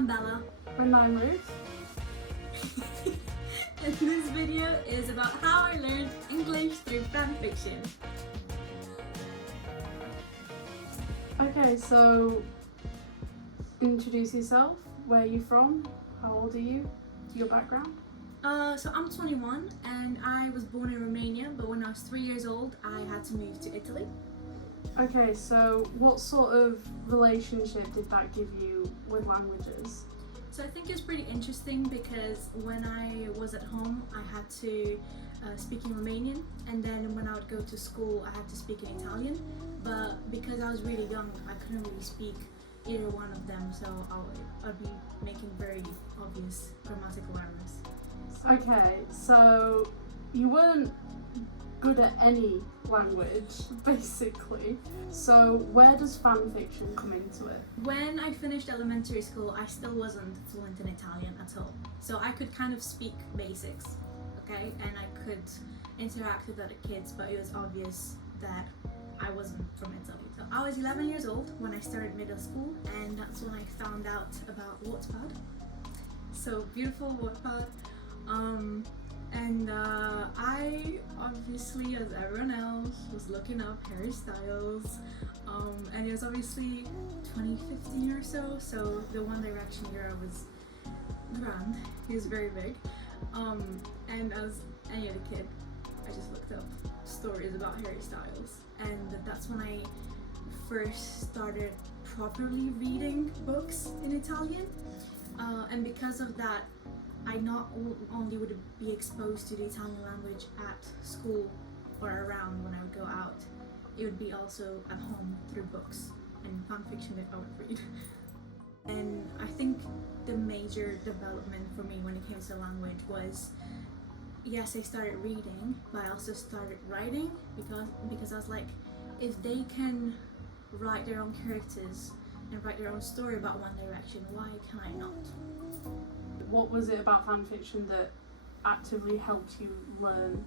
I'm Bella. And I'm Ruth. And this video is about how I learned English through fanfiction. Okay, so introduce yourself. Where are you from? How old are you? Your background? So I'm 21 and I was born in Romania, but when I was 3 years old, I had to move to Italy. Okay, so what sort of relationship did that give you with languages? So I think it's pretty interesting because when I was at home, I had to speak in Romanian, and then when I would go to school, I had to speak in Italian. But because I was really young, I couldn't really speak either one of them, so I'd be making very obvious grammatical errors. Okay, so you weren't good at any language, basically. So where does fanfiction come into it? When I finished elementary school, I still wasn't fluent in Italian at all. So I could kind of speak basics, okay? And I could interact with other kids, but it was obvious that I wasn't from Italy. So I was 11 years old when I started middle school, and that's when I found out about Wattpad. So beautiful Wattpad. I obviously, as everyone else, was looking up Harry Styles, and it was obviously 2015 or so the One Direction era was grand. He was very big, and as any other kid, I just looked up stories about Harry Styles, and that's when I first started properly reading books in Italian, and because of that, I not only would be exposed to the Italian language at school or around when I would go out, it would be also at home through books and fanfiction that I would read. And I think the major development for me when it came to language was, yes, I started reading, but I also started writing because I was like, if they can write their own characters and write their own story about One Direction, why can I not? What was it about fanfiction that actively helped you learn,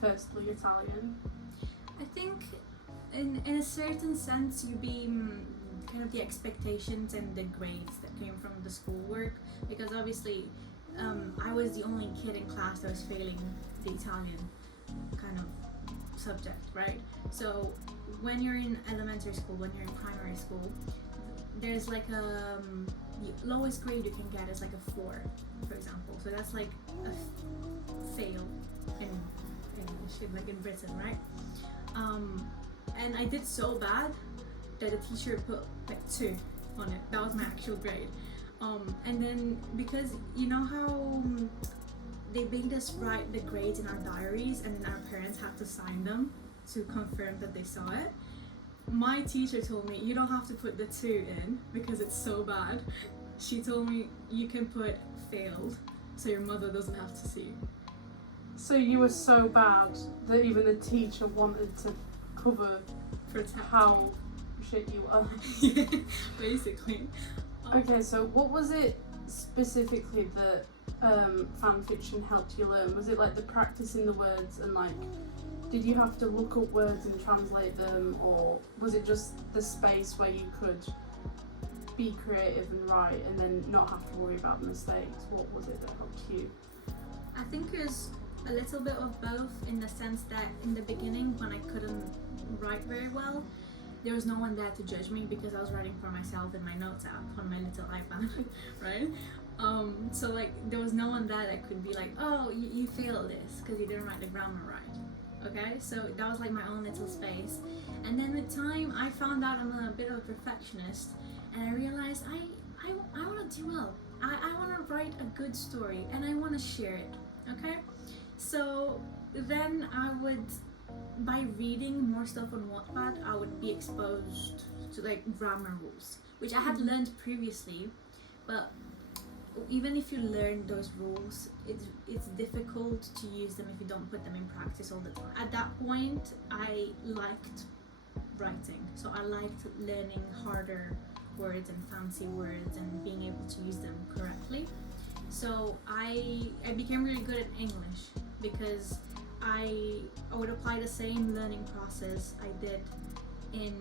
firstly, Italian? I think in a certain sense you being kind of the expectations and the grades that came from the schoolwork, because obviously I was the only kid in class that was failing the Italian kind of subject, right? So when you're in elementary school, when you're in primary school, there's like the lowest grade you can get is like a 4, for example. So that's like a fail in English, like in Britain, right? And I did so bad that the teacher put like 2 on it. That was my actual grade. And then because you know how they made us write the grades in our diaries, and then our parents had to sign them to confirm that they saw it. My teacher told me, you don't have to put the 2 in because it's so bad. She told me you can put failed so your mother doesn't have to see. So you were so bad that even the teacher wanted to cover how shit you were. Yeah, basically. Okay, so what was it specifically that fanfiction helped you learn? Was it like the practicing the words and like, did you have to look up words and translate them, or was it just the space where you could be creative and write and then not have to worry about the mistakes? What was it that helped you? I think it was a little bit of both, in the sense that in the beginning when I couldn't write very well, there was no one there to judge me because I was writing for myself in my notes app on my little iPad, right? So like there was no one there that could be like, oh, you failed this because you didn't write the grammar right. Okay, so that was like my own little space. And then with time I found out I'm a bit of a perfectionist, and I realized I want to do well. I want to write a good story and I want to share it. Okay, so then I would, by reading more stuff on Wattpad, I would be exposed to like grammar rules, which I had learned previously, but even if you learn those rules, it's difficult to use them if you don't put them in practice all the time. At that point, I liked writing, so I liked learning harder words and fancy words and being able to use them correctly. So I became really good at English because I would apply the same learning process I did in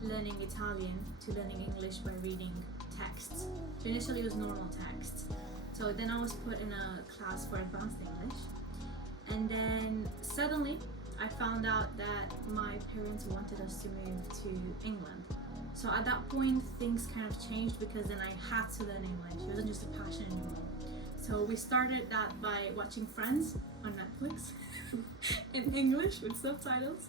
learning Italian to learning English by reading texts. So initially it was normal texts. So then I was put in a class for advanced English, and then suddenly I found out that my parents wanted us to move to England. So at that point things kind of changed, because then I had to learn English. It wasn't just a passion anymore. So we started that by watching Friends on Netflix in English with subtitles.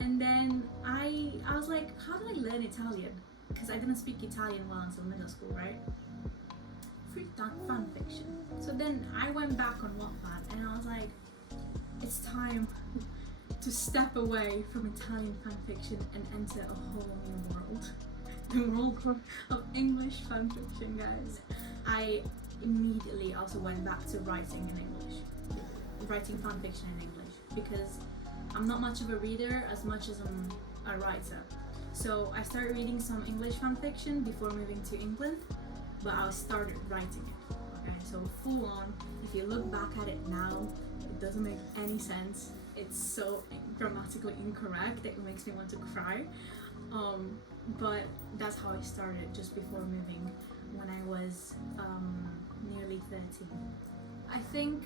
And then I was like, how did I learn Italian? Because I didn't speak Italian well until middle school, right? Free fan fiction. So then I went back on Wattpad and I was like, it's time to step away from Italian fan fiction and enter a whole new world. The world of English fan fiction, guys. I immediately also went back to writing in English, writing fan fiction in English, because I'm not much of a reader as much as I'm a writer. So I started reading some English fan fiction before moving to England, but I started writing it. Okay, so full on. If you look back at it now, it doesn't make any sense. It's so grammatically incorrect that it makes me want to cry. But that's how I started, just before moving, when I was nearly 13. I think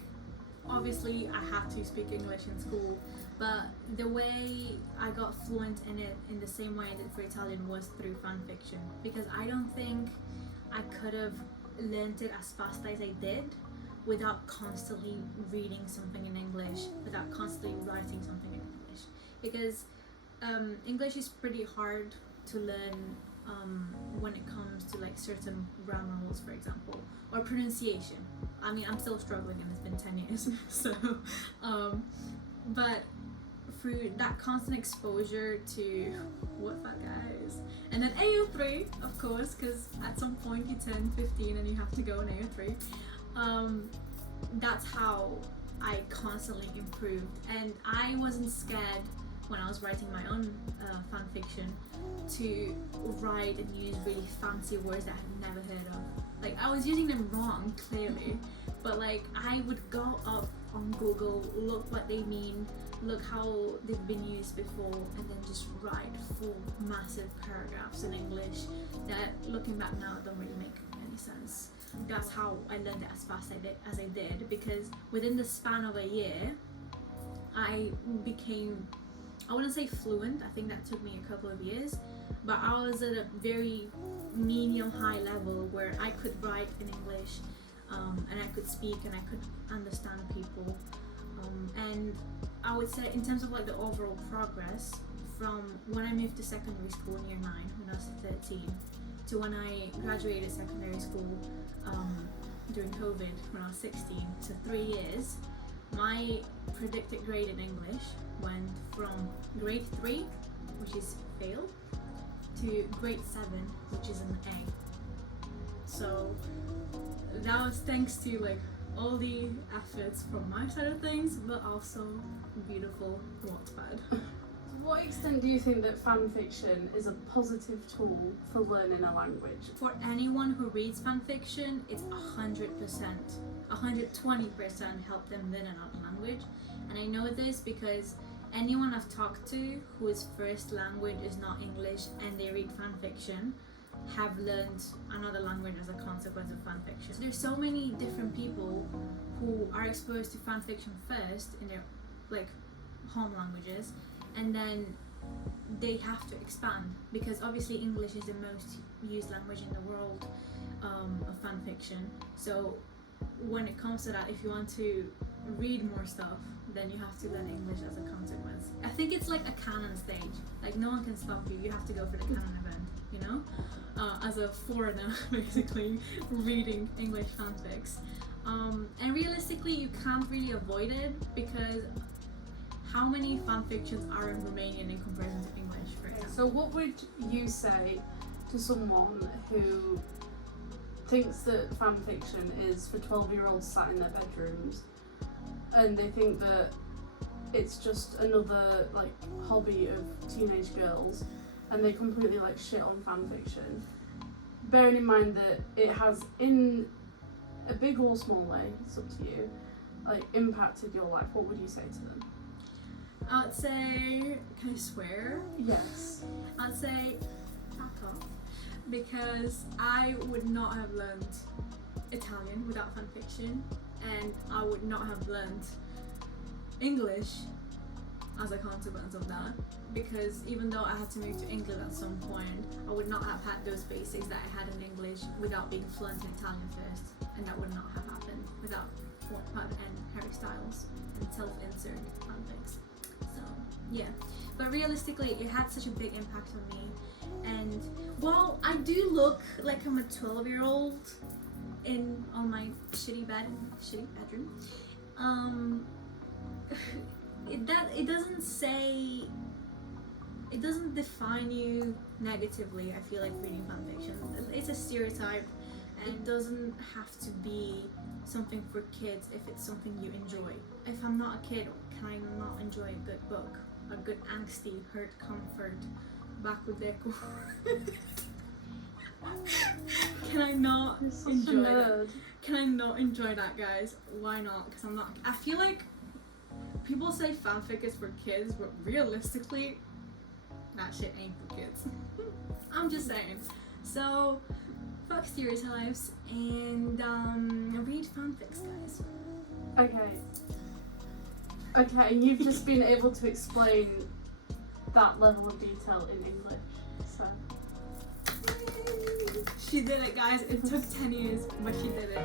obviously I had to speak English in school, but the way I got fluent in it in the same way I did for Italian was through fan fiction, because I don't think I could have learned it as fast as I did without constantly reading something in English, without constantly writing something in English, because English is pretty hard to learn when it comes to like certain grammar rules, for example, or pronunciation. I mean, I'm still struggling and it's been 10 years. So but through that constant exposure to what that guys, and then AO3, of course, because at some point you turn 15 and you have to go in AO3. That's how I constantly improved, and I wasn't scared when I was writing my own fan fiction to write and use really fancy words that I had never heard of. Like, I was using them wrong, clearly, but like I would go up on Google, look what they mean, look how they've been used before, and then just write full massive paragraphs in English that, looking back now, don't really make any sense. That's how I learned it as fast as I did, because within the span of a year I became, I wouldn't say fluent, I think that took me a couple of years, but I was at a very medium high level where I could write in English, and I could speak and I could understand people, and I would say in terms of like the overall progress, from when I moved to secondary school in year 9 when I was 13 to when I graduated secondary school during COVID when I was 16, so 3 years, my predicted grade in English went from grade 3, which is fail, to grade 7, which is an A. So that was thanks to like all the efforts from my side of things, but also beautiful Wattpad. To what extent do you think that fan fiction is a positive tool for learning a language? For anyone who reads fan fiction, it's 100%, 120% help them learn another language. And I know this because anyone I've talked to whose first language is not English and they read fan fiction have learned another language as a consequence of fan fiction. So there's so many different people who are exposed to fan fiction first in their like home languages, and then they have to expand, because obviously English is the most used language in the world of fan fiction. So when it comes to that, if you want to read more stuff, then you have to learn English as a consequence. I think it's like a canon stage. Like, no one can stop you. You have to go for the canon event, you know? As a foreigner, basically, reading English fanfics. And realistically, you can't really avoid it, because how many fanfictions are in Romanian in comparison to English, for example? So what would you say to someone who thinks that fan fiction is for 12-year-olds sat in their bedrooms, and they think that it's just another like hobby of teenage girls, and they completely like shit on fan fiction, bearing in mind that it has, in a big or small way, it's up to you, like impacted your life? What would you say to them? I would say, can I swear? Yes. I'd say, fuck off. because I would not have learned Italian without fanfiction, and I would not have learned English as a consequence of that, because even though I had to move to England at some point, I would not have had those basics that I had in English without being fluent in Italian first, and that would not have happened without Wattpad and Harry Styles and self-insert fanfics. So yeah, but realistically it had such a big impact on me, and while I do look like I'm a 12-year-old on my shitty bedroom, it doesn't define you negatively. I feel like reading fanfiction, it's a stereotype, and it doesn't have to be something for kids if it's something you enjoy. If I'm not a kid, can I not enjoy a good book, a good angsty hurt comfort bakudeku? Can I not enjoy that? Can I not enjoy that, guys? Why not? Because I'm not. I feel like people say fanfic is for kids, but realistically, that shit ain't for kids. I'm just saying. So, fuck stereotypes and read fanfics, guys. Okay, you've just been able to explain that level of detail in English, so. She did it, guys. It took 10 years, but she did it.